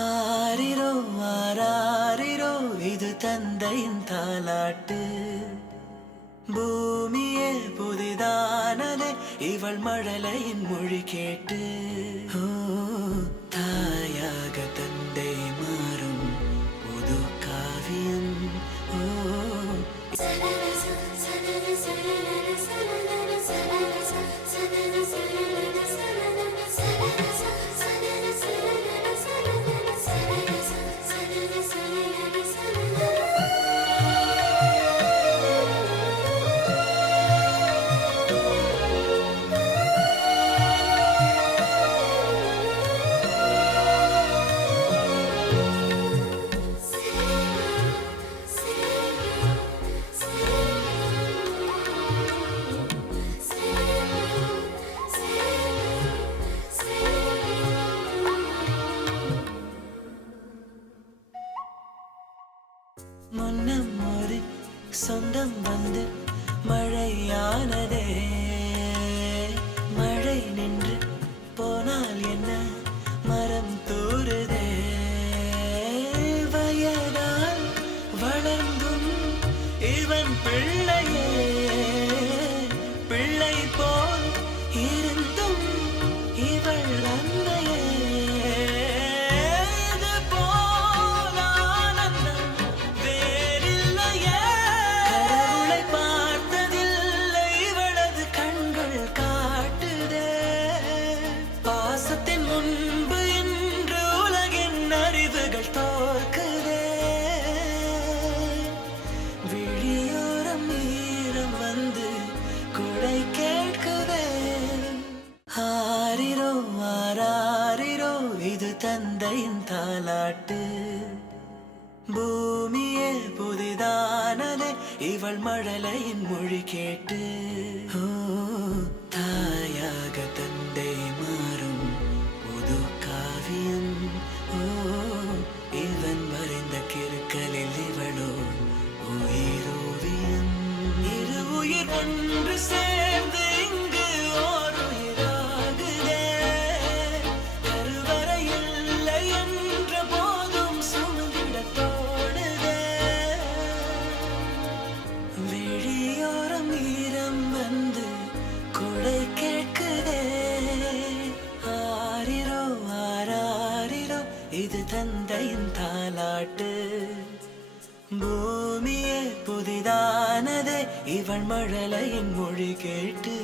ஆரிரோ ஆராரிரோ இது தந்தையின் தாலாட்டு. பூமியே புதிதானதே இவள் மழலையின் மொழி கேட்டு. ஓ தாயாக தந்தை மாறும் புது காவியம். ஓ முன்னம் ஒரு சொந்தம் வந்து மழையானதே. மழை நின்று போனால் என்ன மரம் தூறுதே. வயதால் வளர்ந்தும் இவன் பிள்ளையே. பிள்ளை போல் இருந்தும் இவள் அன்னையே. முன்பு இன்று உலகின் அறிவுகள் தோற்குதே. விழியோரம் ஈரம் வந்து குடை கேட்குதே. ஆரிரோ ஆராரிரோ இது தந்தையின் தாலாட்டு. பூமியே புதிதானதே இவள் மழலையின் மொழி கேட்டு. ஓ தாயாக தந்தை மாறும் புது காவியம். ஓ இவன் வரைந்த கிறுக்கலில் இவளோ உயிரோவியம். இரு உயிர் ஒன்று சேர்ந்து இங்கு ஓர் உயிராகுதே. கருவறை இல்லை என்ற போதும் சுமந்திட தோடுதே. விழியோரம் ஈரம் வந்து குடை கேட்குதே. ஆரிரோ ஆராரிரோ இது தந்தையின் தாலாட்டு. பூமியே புதிதானதே இவள் மழலையின் மொழி கேட்டு.